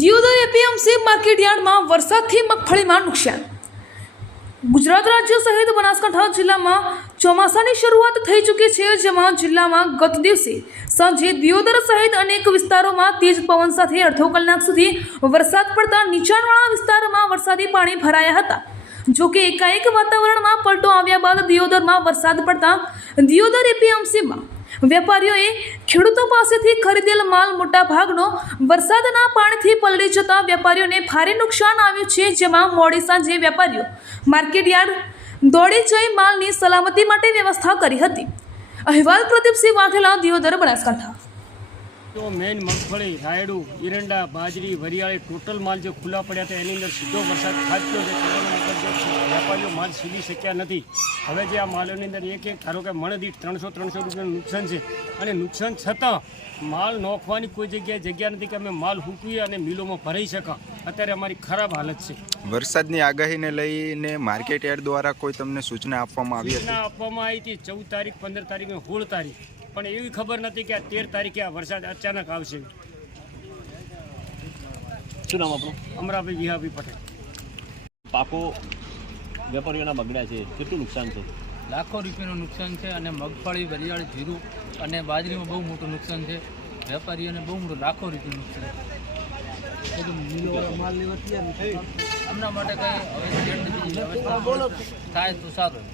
Deodar APMC માર્કેટયાર્ડમાં વરસાદથી મગફળીમાં નુકસાન। ગુજરાત રાજ્ય સહિત બનાસકાંઠા જિલ્લામાં ચોમાસાની શરૂઆત થઈ ચૂકી છે, જેમાં જિલ્લામાં ગત દિવસે સાંજે દિયોદર સહિત અનેક વિસ્તારોમાં તેજ પવન સાથે અડધો કલાક સુધી વરસાદ પડતા નીચાણવાળા વિસ્તારોમાં વરસાદી પાણી ભરાયા હતા। જો કે એકાએક વાતાવરણમાં પલટો આવ્યા બાદ દિયોદરમાં વરસાદ પડતા દિયોદર એપીએમસીમાં વેપારીઓએ ખેડૂતો પાસેથી ખરીદેલ માલ મોટા ભાગનો વરસાદના પાણીથી પલળી જતા વેપારીઓને ભારે નુકસાન આવ્યું છે, જેમાં મોડી સાંજે વેપારીઓ માર્કેટયાર્ડ દોડી જઈ માલની સલામતી માટે વ્યવસ્થા કરી હતી। અહેવાલ પ્રદીપસિંહ વાઘેલા, દિયોદર, બનાસકાંઠા। તો મેન મગફળી, રાયડું, એરંડા, બાજરી, વરિયાળી ટોટલ માલ જે ખુલ્લા પડ્યા હતા એની અંદર સીધો વરસાદ ખાધો છે। વેપારીઓ માલ સીવી શક્યા નથી। હવે જે આ માલોની અંદર એક ધારો કે મણ દીઠ 300 રૂપિયાનું નુકસાન છે, અને નુકસાન છતાં માલ નોખવાની કોઈ જગ્યા નથી કે અમે માલ હૂકવીએ અને મિલોમાં ભરાઈ શકા। અત્યારે અમારી ખરાબ હાલત છે। વરસાદની આગાહીને લઈને માર્કેટ યાર્ડ દ્વારા કોઈ તમને સૂચના આપવામાં આવી હતી? આપવામાં આવી હતી 14 તારીખ, 15 તારીખ અને 16 તારીખ, પણ એવી ખબર નથી કે આ 13 તારીખે આ વરસાદ અચાનક આવશે। શું નામ આપણું? અમરાભાઈ વિહાભાઈ પટેલ। પાકો વેપારીઓના બગડ્યા છે, કેટલું નુકસાન છે? લાખો રૂપિયાનું નુકસાન છે, અને મગફળી, વરિયાળી, જીરું અને બાજરીમાં બહુ મોટું નુકસાન છે। વેપારીઓને બહુ મોટું લાખો રૂપિયાનું નુકસાન છે। આમના માટે કંઈ હવે વ્યવસ્થા થાય તો સારું।